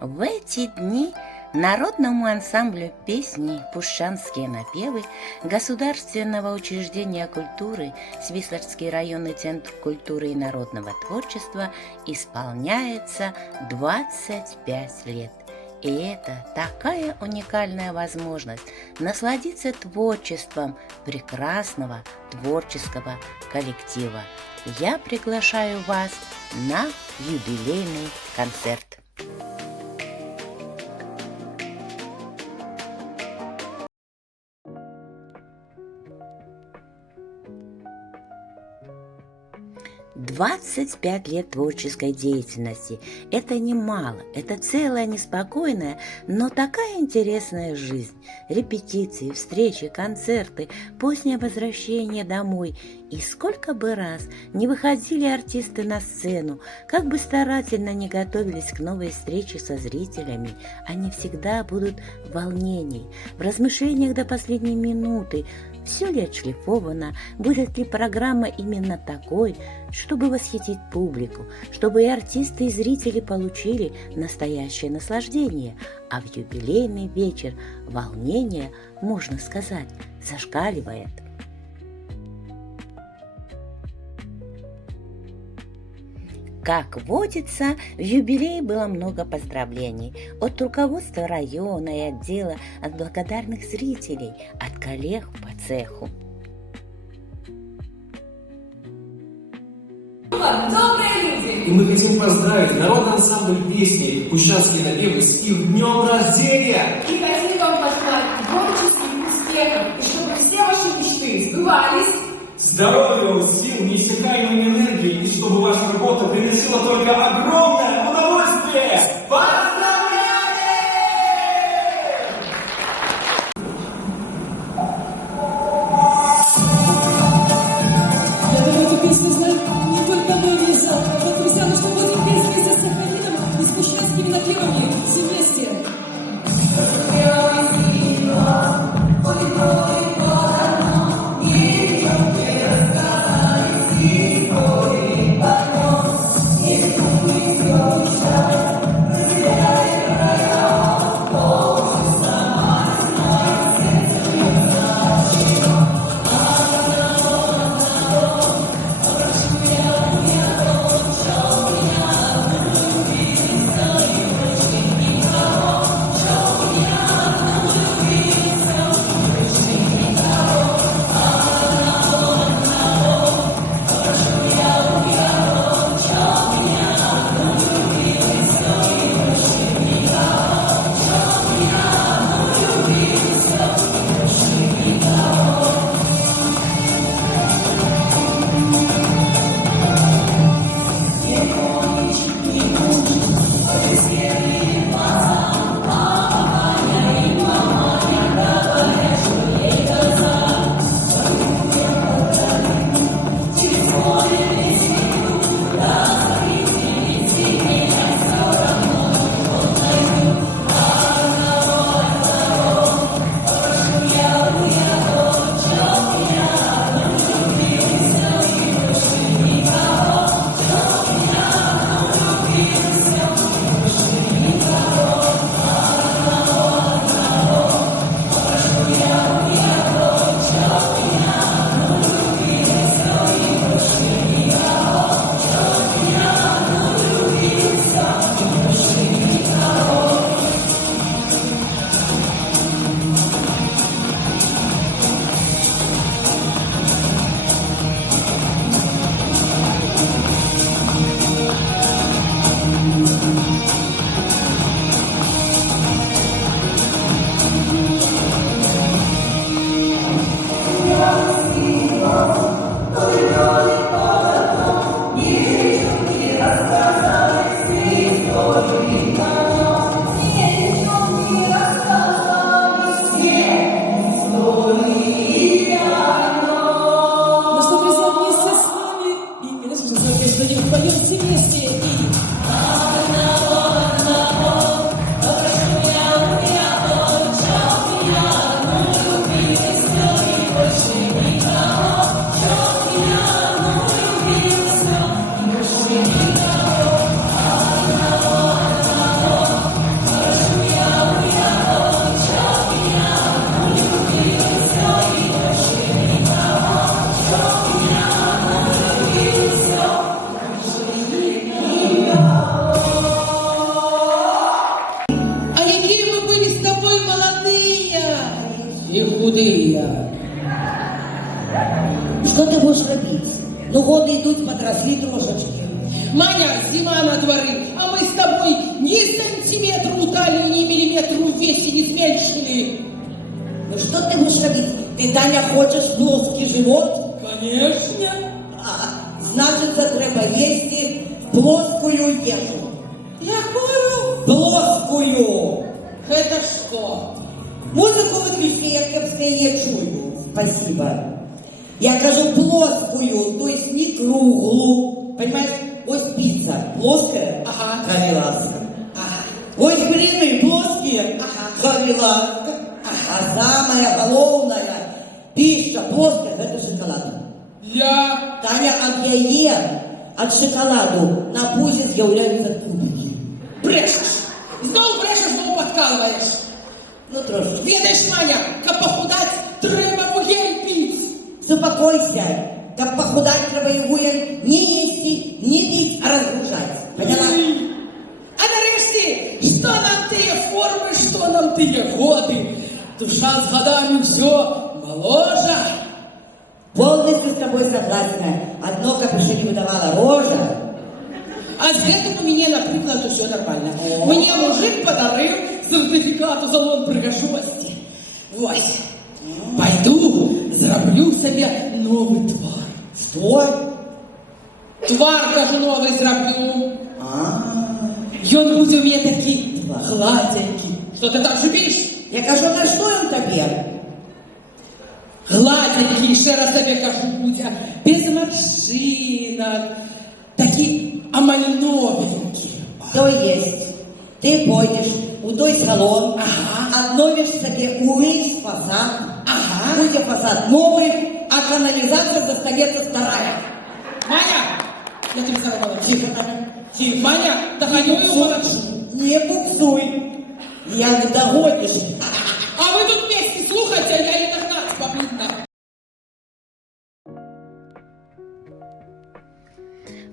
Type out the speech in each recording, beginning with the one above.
В эти дни народному ансамблю песни «Пушчанские напевы» Государственного учреждения культуры Свислочский районный центр культуры и народного творчества исполняется 25 лет. И это такая уникальная возможность насладиться творчеством прекрасного творческого коллектива. Я приглашаю вас на юбилейный концерт. «25 лет творческой деятельности – это немало, это целая неспокойная, но такая интересная жизнь. Репетиции, встречи, концерты, позднее возвращение домой. И сколько бы раз не выходили артисты на сцену, как бы старательно не готовились к новой встрече со зрителями, они всегда будут в волнении, в размышлениях до последней минуты. Все ли отшлифовано, будет ли программа именно такой, чтобы восхитить публику, чтобы и артисты, и зрители получили настоящее наслаждение, а в юбилейный вечер волнение, можно сказать, зашкаливает. Как водится, в юбилее было много поздравлений от руководства района и отдела, от благодарных зрителей, от коллег по цеху. Добрые люди! И мы хотим поздравить народный ансамбль песни «Пушчанские напевы» с их днем рождения! И хотим вам пожелать творческих успехов, и чтобы все ваши мечты сбывались. Здоровья, сил, неиссякаемой энергии, и чтобы ваша работа приносила только огромное удовольствие! Поздравляем! Я думаю, эту песню знают не только мы, не завтра. Вот, друзья, ну что будет песня за Сахалином и с пушчанскими напевами все вместе. Юля. Что ты будешь робить? Ну, годы идут, подросли трошечки. Маня, зима на дворы, а мы с тобой ни сантиметра у талии, ни миллиметра в весе не зменшили. Ну, что ты будешь робить? Ты, Таня, хочешь плоский живот? Конечно. Значит, треба їсти плоскую ежу. Якую? Плоскую. Это что? Музыку выключи, я кепское чую. Спасибо. Я кажу плоскую, то есть не круглую. Понимаешь? Ось пицца плоская, Ага. гореласка. Ось блины плоские, гореласка. А самая головная пища плоская, это шоколад. Ля. Таня, ад яе, ад шоколаду на пузе з'являються кубики. Брешешь. Знову подкалываешь. Ну, трошки. Ведаешь, Маня, как похудать, треба вугель пить. Заспокойся. Как похудать треба и вугель не їсти, не пить, а разгружать. Поняла? А нарешті, що нам тіє форми, що нам тіє годи? Душа з годами все моложе. Полностью с тобой согласна. Одно капюше не выдавала рожа. А з гэтым у мяне, наприклад, усе нормально. Мне мужик подарив сертифікат у салон пригожості. Ось. Пойду, зроблю себе новий твар. Что? Твар, кажу, новий зроблю. Ён буде у мене такий гладенький. Що ти так шипиш? Я кажу, на что он тебе? Гладенький, ще раз тобі кажу, буде, без морщинок, такий амальновенький. То есть, ты пойдешь у той салон, обновишь себе увесь фасад, будет фасад новый, а канализация застанется старая. Маня, я тебе сказала, Тихо, Таня. тихо, Маня, догоню и умолчу. Не буксуй. Я не догонишь. А вы тут вместе слухайте, а я и догнаться побудно.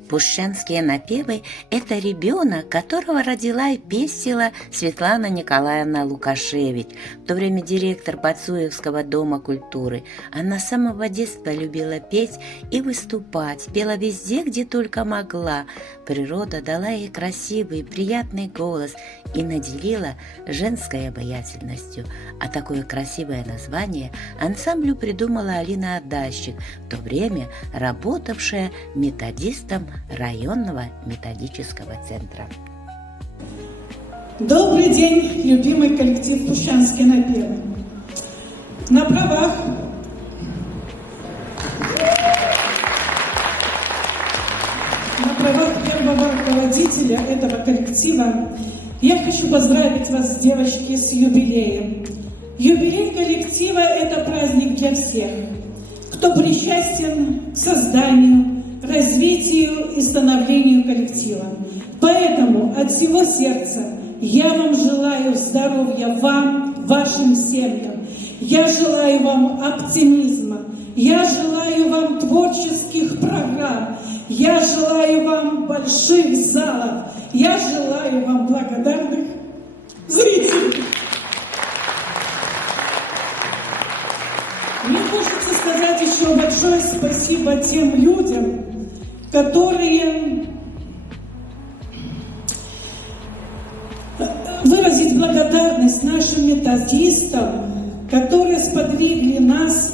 Пущанские напевы – это ребенок, которого родила и пестила Светлана Николаевна Лукашевич, в то время директор Пацуевского дома культуры. Она с самого детства любила петь и выступать, пела везде, где только могла. Природа дала ей красивый, приятный голос и наделила женской обаятельностью. А такое красивое название ансамблю придумала Алина Адащик, в то время работавшая методистом районного методического центра. Добрый день, любимый коллектив «Пущанские напевы». На правах первого руководителя этого коллектива я хочу поздравить вас, девочки, с юбилеем. Юбилей коллектива – это праздник для всех, кто причастен к созданию, развитию и становлению коллектива. Поэтому от всего сердца я вам желаю здоровья вам, вашим семьям. Я желаю вам оптимизма. Я желаю вам творческих программ. Я желаю вам больших залов. Я желаю вам благодарных зрителей. Мне хочется сказать еще большое спасибо тем людям, которые выразить благодарность нашим методистам, которые сподвигли нас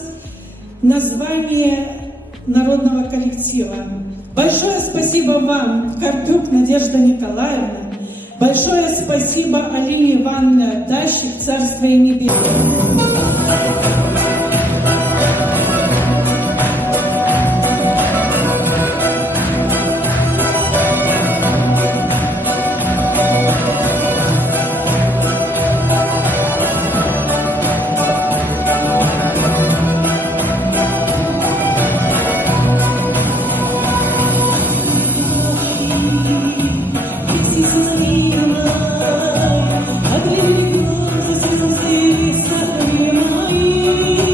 на звание народного коллектива. Большое спасибо вам, Карпюк Надежда Николаевна. Большое спасибо Алине Ивановне Адащик, Царство ей небесное. Сохраняй.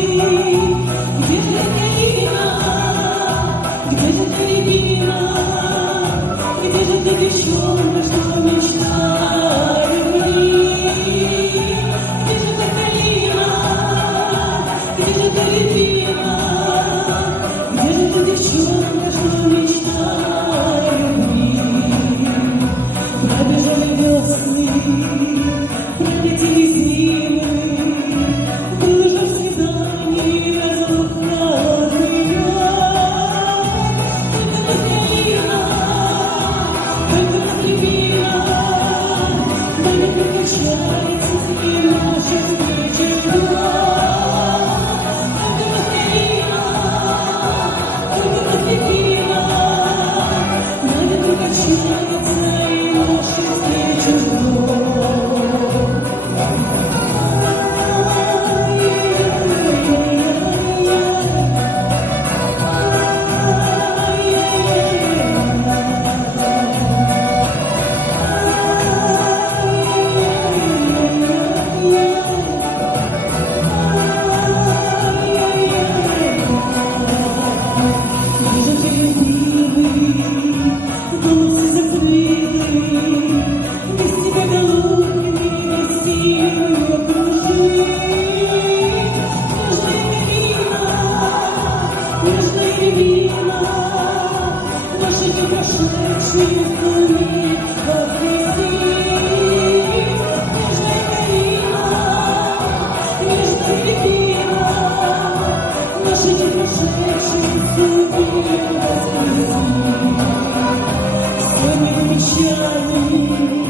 любви,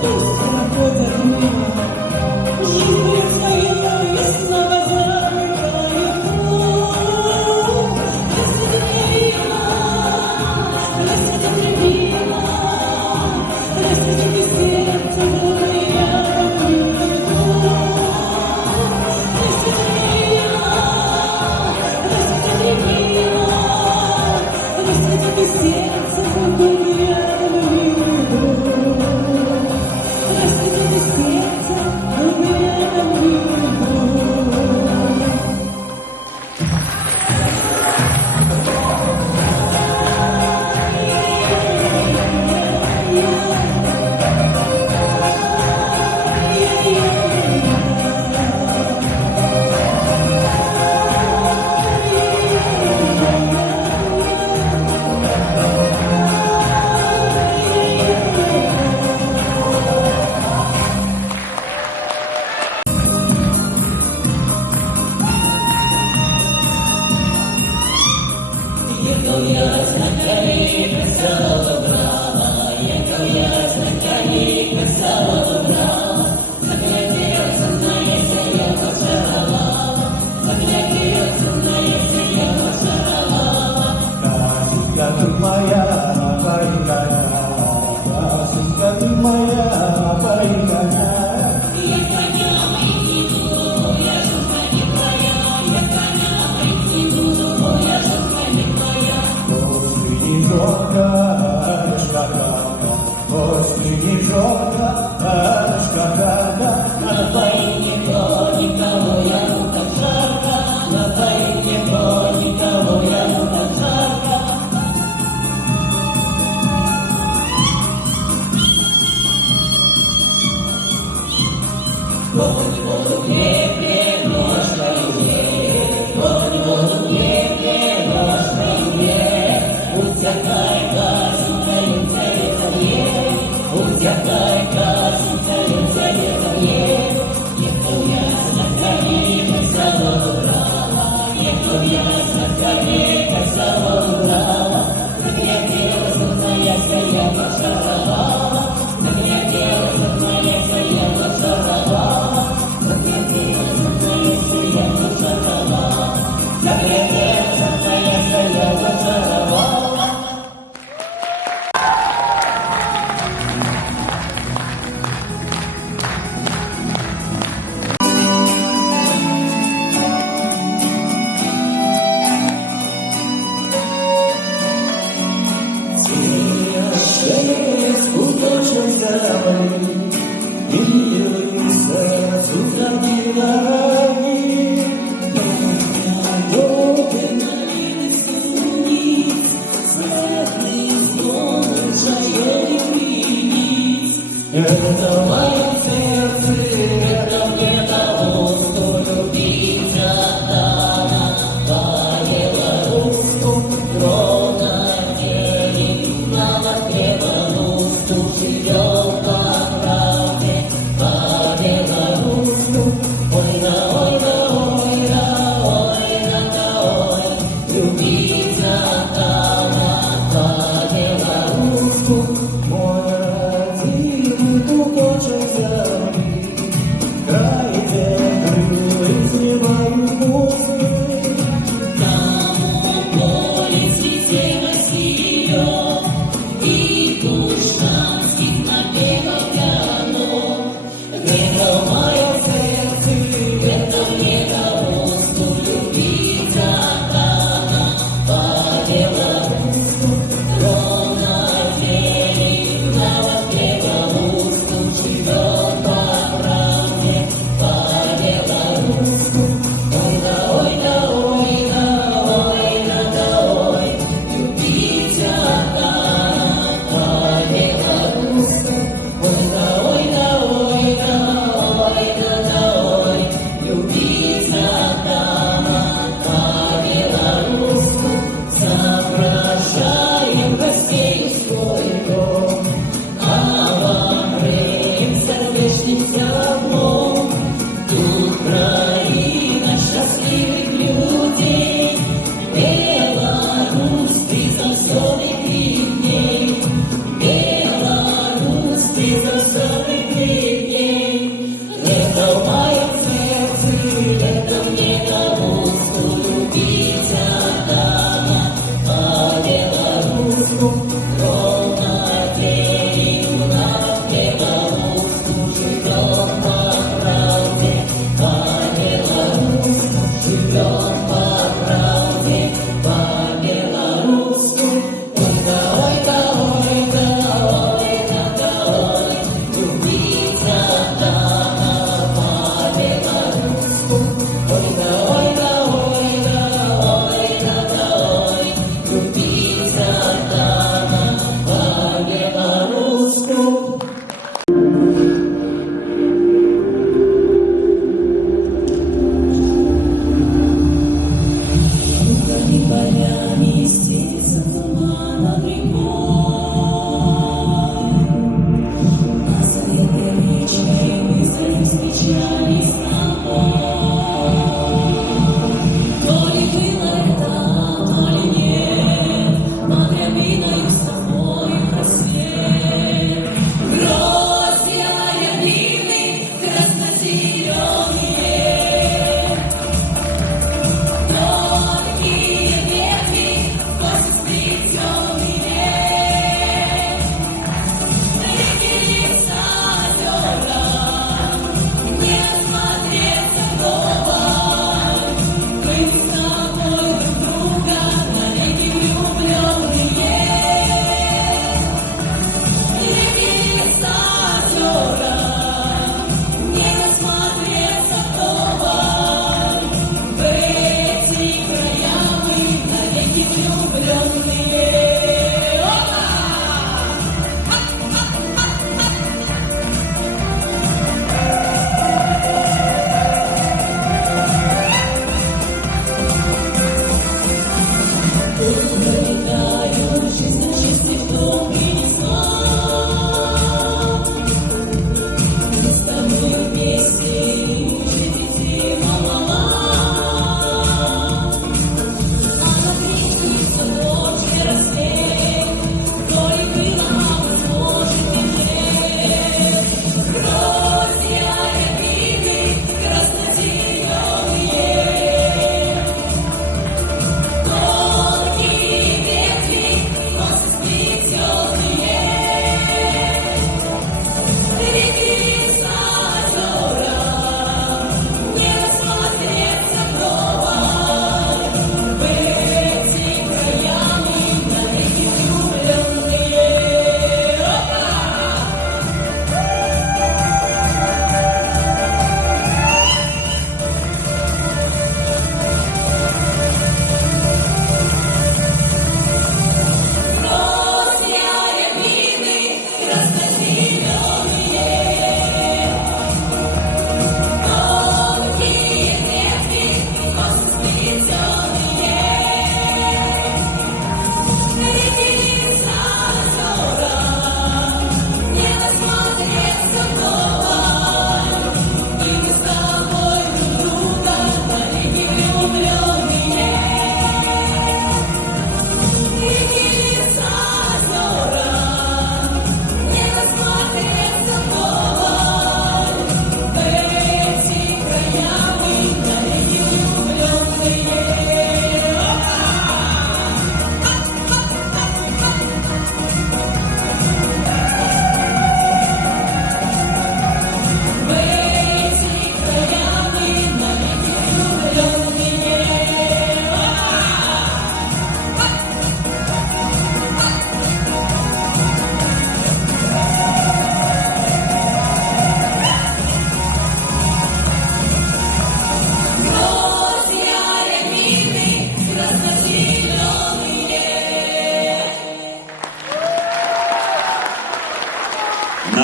пусть проходят мимо. Жизнь берет свое и снова замыкает круг. Простите, любимая, простите, без сердца, которое я люблю. Простите, любимая, простите, без сердца, которое я люблю. Простите, без сердца, которое я люблю. Kasihkan Maya berikannya, kasihkan Maya berikannya. Poslední žodka, škakáka, poslední žodka, škakáka. Na tajně konika moja ruka žárka, na tajně konika moja ruka žárka.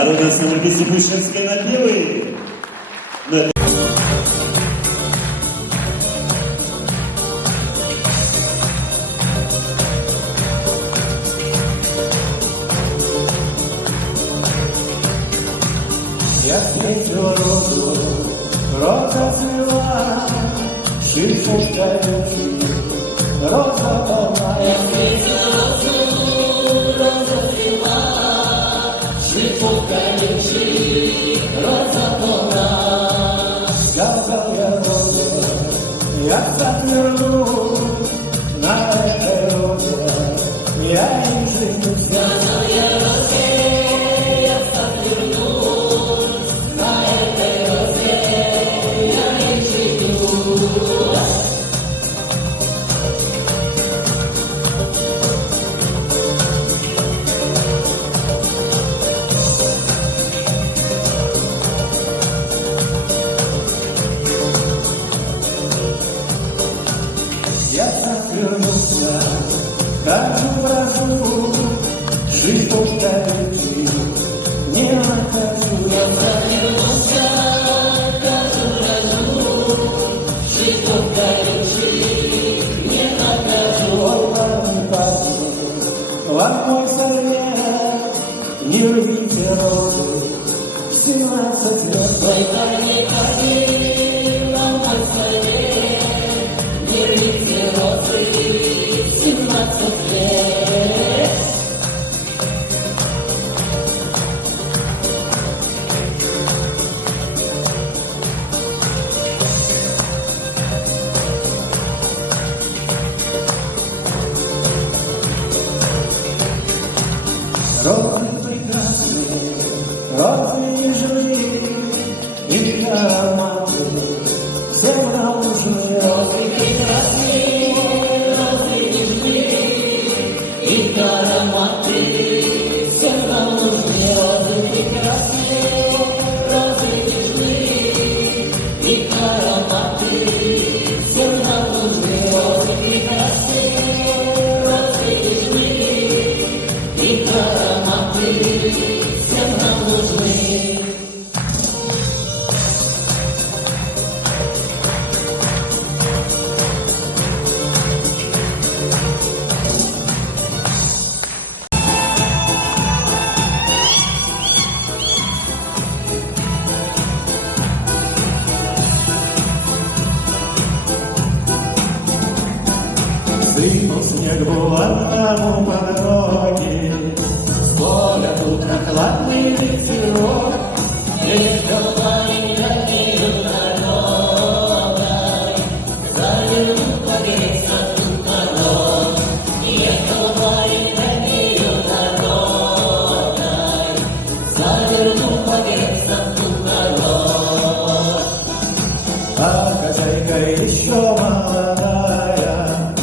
у нас на Маркизе Пышинской напевы. Я встретил розу, роза цвела, шишечка летит, роза полна. Я встретил розу, роза цвела, шишечка летит, роза полна. Сказал я розе, я заверну, на этой розе я и женюсь. Сказал я розе, я заверну. Я вернулся, как в разу, жизнь только летит, не накажу. Я вернулся, как в разу, жизнь только летит, не накажу. Ой, парни, вам мой совет, не рвите розы в 17 лет. Ой, парни, вам мой совет, не рвите розы в 17 лет. Розы прекрасные, розы нежные, их ароматы всем нам нужны. Розы прекрасные, розы нежные, их ароматы всем нам нужны. Розы прекрасные, розы нежные, их ароматы всем нам нужны. Розы прекрасные, розы нежные, их ароматы всем нам нужны. Сыпал снег булатному по дороге, с поля тут прохладный ветерок. Ехал парень дальней дорогой, завернул погреться тут народ. Ехал парень дальней дорогой, завернул погреться тут народ. А хозяйка еще молодая,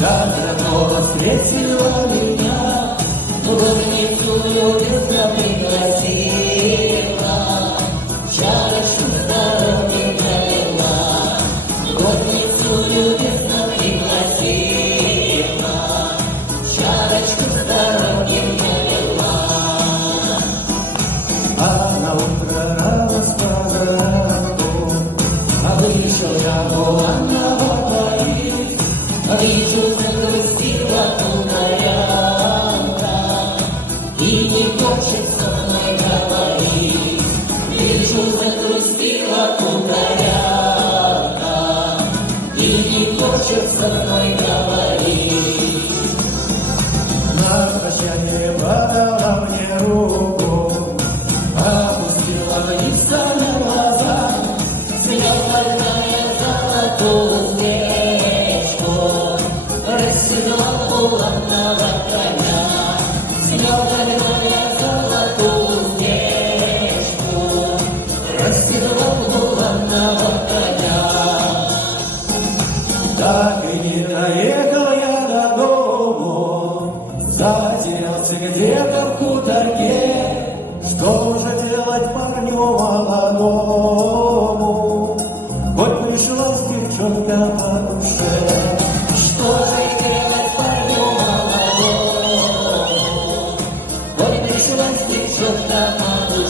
как давно встретила меня, в горницу любезно пригласила, чарочку здоровья налила. В горницу любезно пригласила, чарочку здоровья налила. А на утро рано с позаранку, а вышел я буланного поить. Вижу, загрустила кунарянка, и не хочет со мной говорить. Вижу, загрустила кунарянка, и не хочет со мной говорить. На прощание подала мне руку, опустила вниз на глаза, слезная золотую свечку, расседлал булатного коня. Слезная золотую свечку, расседлал булатного коня. Так и не доехал я до дому, затерялся где-то в хуторке. Что же делать парню молодому, хоть пришлось девчонка по душе? Что же делать парню молодому, хоть пришлось девчонка по душе?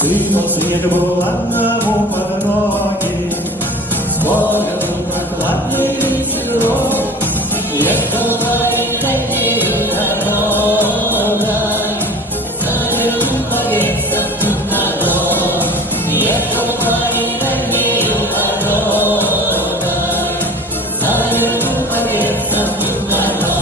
Сыпал снег буланному по дороге, скоро был прохладный ветерок. Ехал маленькой дорогой, завернул по рельсам народ. Ехал маленькой дорогой, завернул по рельсам народ.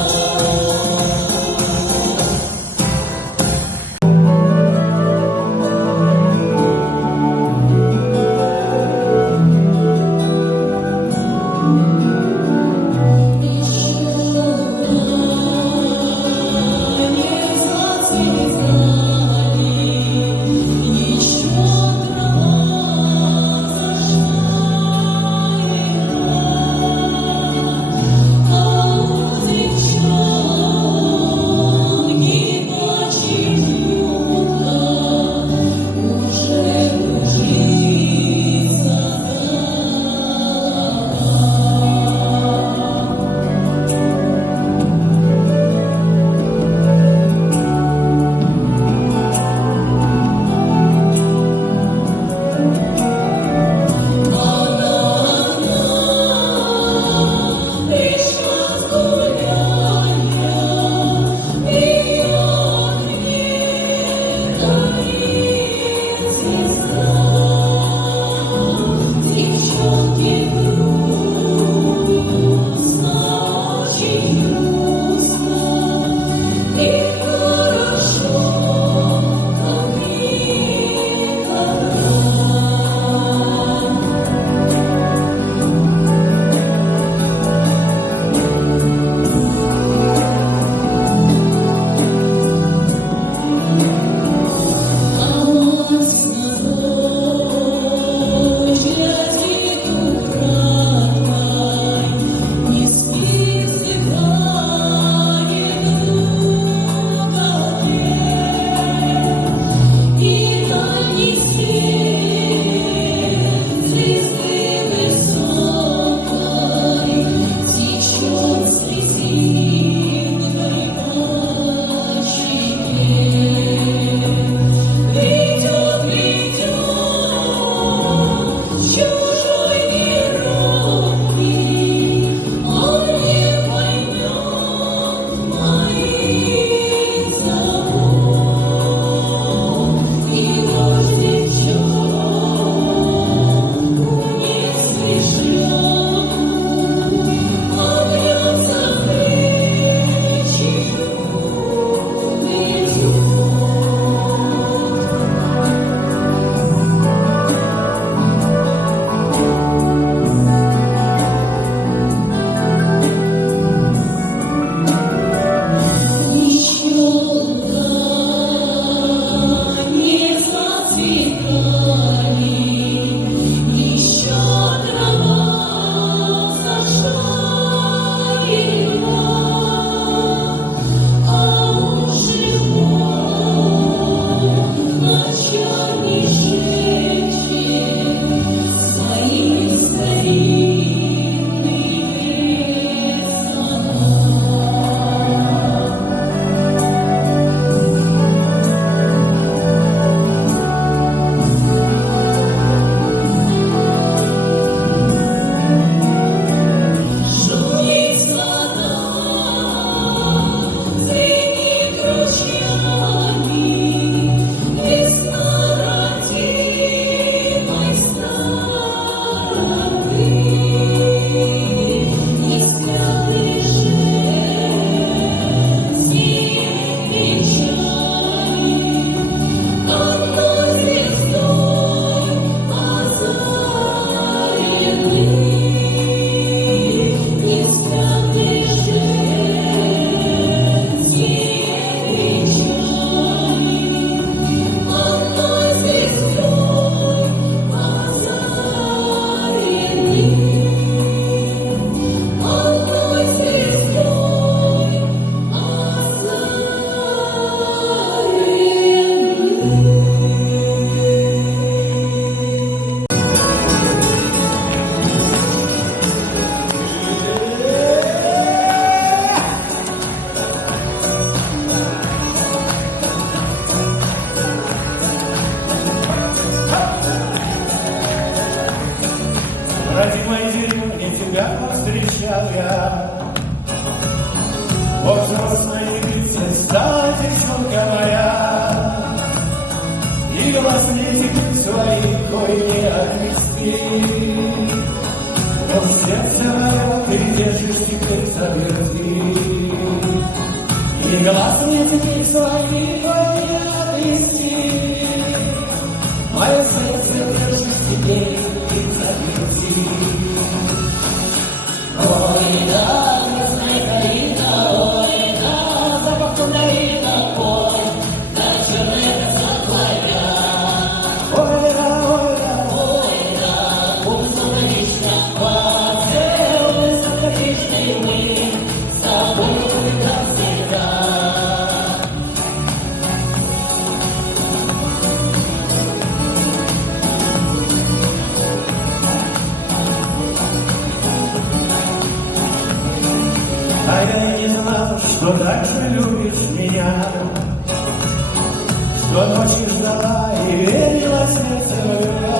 встречал я. Во взрослой лице стала девчонка моя, и глазницами своих ой не отвести. Но в сердце мое ты держишь теперь заверти, и глазницами своих ой не отвести. Мое сердце держишь теперь заверти. Ой, да, красная калина, ой, да, запах мандарина, ой, да, черная коса твоя. Ой, да, пусть лично поцелуй, закатишь мы, с тобой будем навсегда. А я не знал, что так же любишь меня, что ночи ждала и верила сердце мое.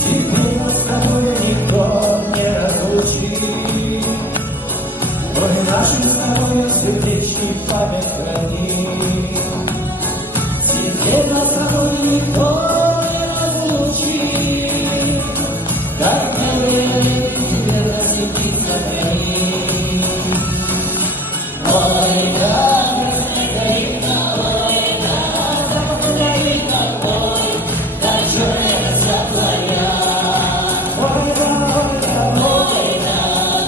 Теперь нас с тобой никто не разлучит, ой, нашу с тобой сердечный память храни. Теперь нас с тобой никто не разлучит, как я верю, тебе рассветится гори. Ой, да, красная калина, ой, да, запах мандарина, ой, да, черная коса твоя. Ой, да,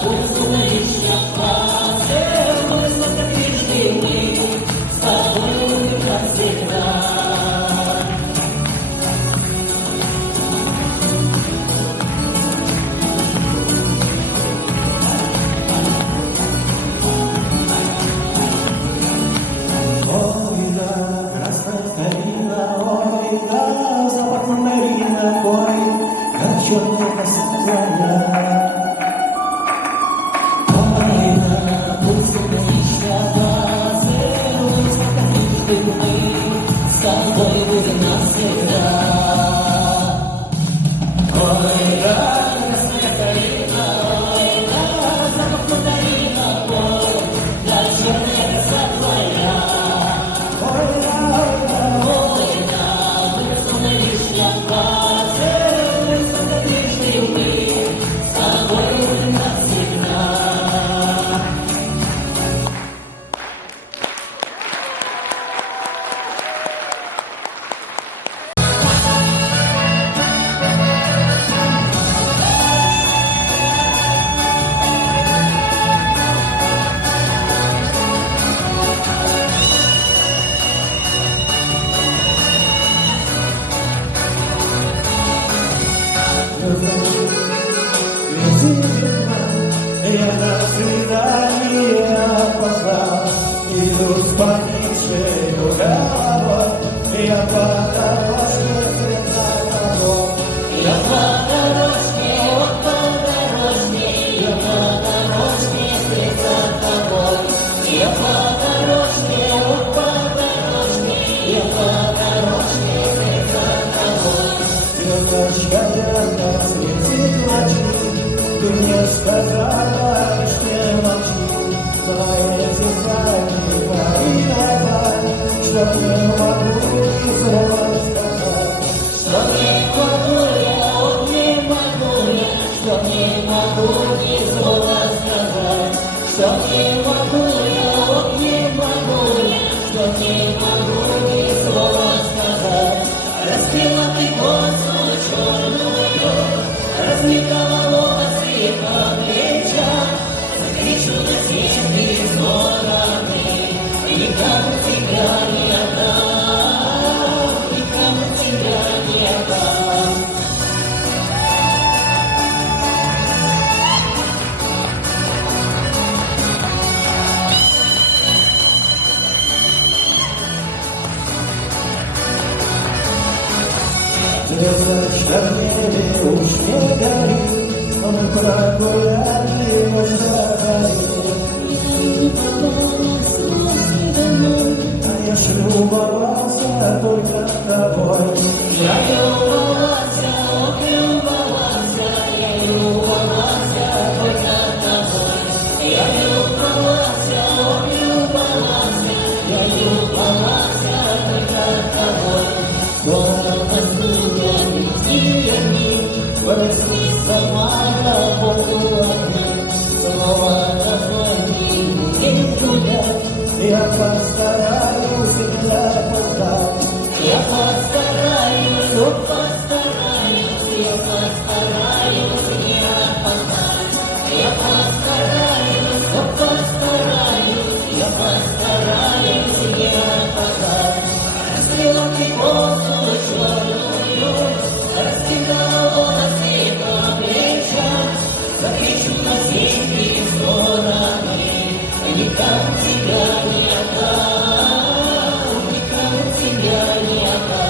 пусть лично поцелуй, закатишь мы, с тобой будем навсегда. Ой, да, красная калина, ой, да, запах мандарина, ой, да, черная коса твоя. Ой, да, пусть лично поцелуй, закатишь мы, с тобой будем навсегда. Ой, да, красная калина, ой, да, запах мандарина, ой, да, черная коса твоя. Ой, да, пусть лично поцелуй, закатишь мы, с тобой будем навсегда. Я на свидание опоздал, иду с поникшей рукавом, я по дорожке светофором. Я по дорожке, вот по дорожке, я по дорожке светофором. Я по дорожке, вот по дорожке, я по дорожке светофором. Звездочка ярко светит ночи, ты мне сказала, что молчи, но эти знаки говорят, что не могу ни слова сказать. Что не могу я, вот не могу я, что не могу ни слова сказать. Что не могу я, вот не могу я, что не могу ни слова сказать. Раскрыла ты косу черную, разметала волосы по плечам, закричу на всех стороны, никому тебя не отдам, никому тебя не отдам. Звездочка в небе уж не горит, он прогуляли ночь загорит. А я ж любовался только тобой. Я любовался, я любовался Я постараюсь не опоздать. Я постараюсь, я постараюсь, я постараюсь не опоздать. Я постараюсь, я постараюсь, я постараюсь не опоздать. Расцвела ты косу черную, расцветала волосы по плечам, закричу на синие стороны, никому тебя не отдам, никому тебя не отдам.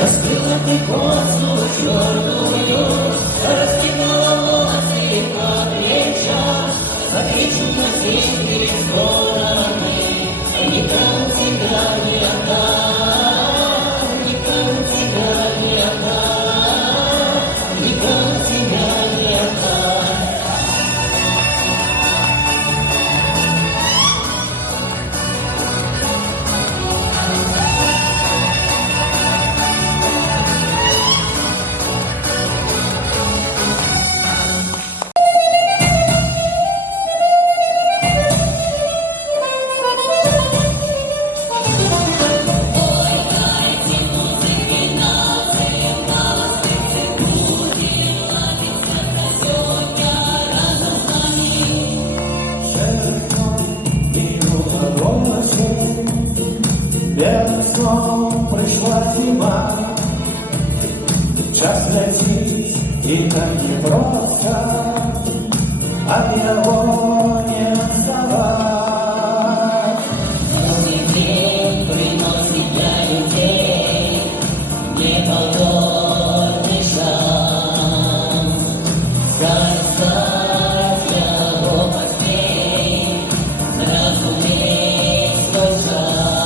Раскрыла ты косу черную, расстегнула волосы по плечам, закричу на синие стороны, никому тебя не отдам, никому тебя не отдам, никому тебя не отдам. Белым сном пришла зима, час летит, и так непросто от него не отставать. Новый день приносит для людей неповторный шанс. Сказать его поспей, разуметь свой шанс.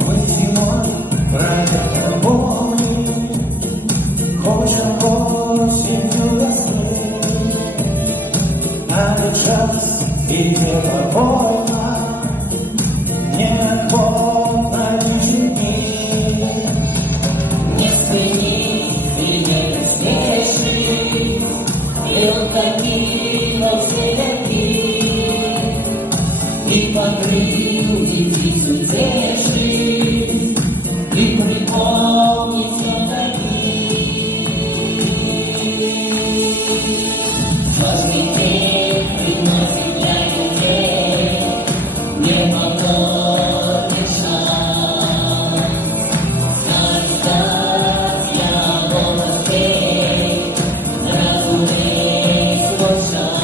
Мы зимой бродят тобой, хочем осенью весны, а час идет больно, неохотно лишние дни. Не спинись и не рассмешись, и он покинул все веки, и покрыл детей утешить, и припомнить все такие. Важный день приносит для людей неповторный шанс. Сказать его поспей, разуметь свой шанс.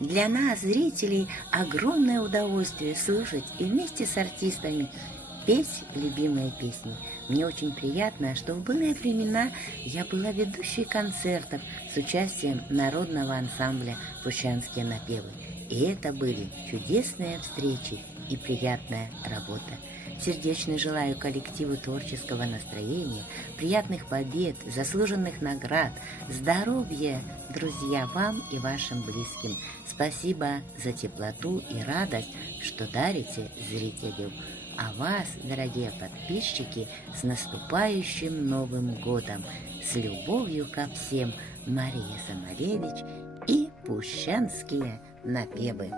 Для нас, зрителей, огромное удовольствие слушать и вместе с артистами петь любимые песни. Мне очень приятно, что в былые времена я была ведущей концертов с участием народного ансамбля «Фущанские напевы». И это были чудесные встречи и приятная работа. Сердечно желаю коллективу творческого настроения, приятных побед, заслуженных наград, здоровья, друзья, вам и вашим близким. Спасибо за теплоту и радость, что дарите зрителю. А вас, дорогие подписчики, с наступающим Новым годом! С любовью ко всем, Мария Самаревич и Пущанские напевы.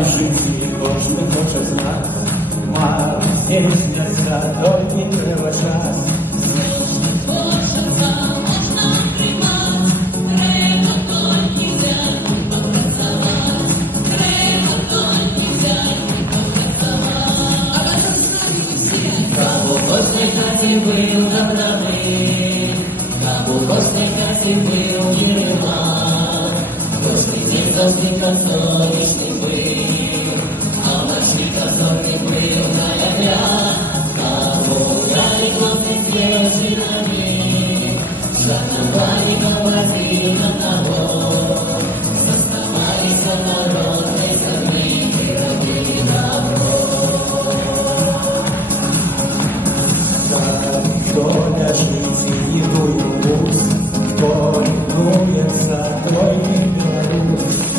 В житті кожен хоче знати, мав здійсниться тільки треба час. Доля житті йду вуз, хто лінується, той не Білорусь.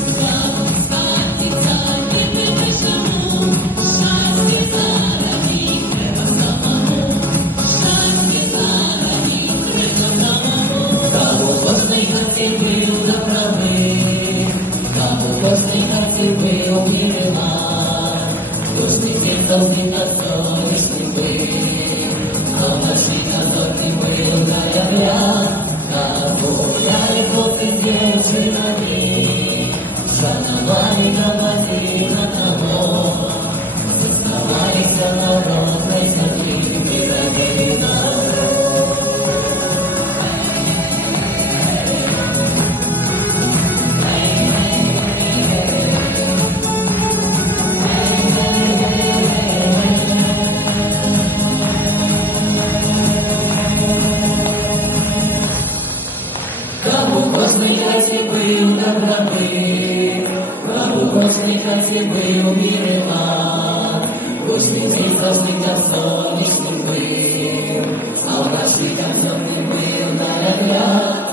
А в нашій концертний был наряд,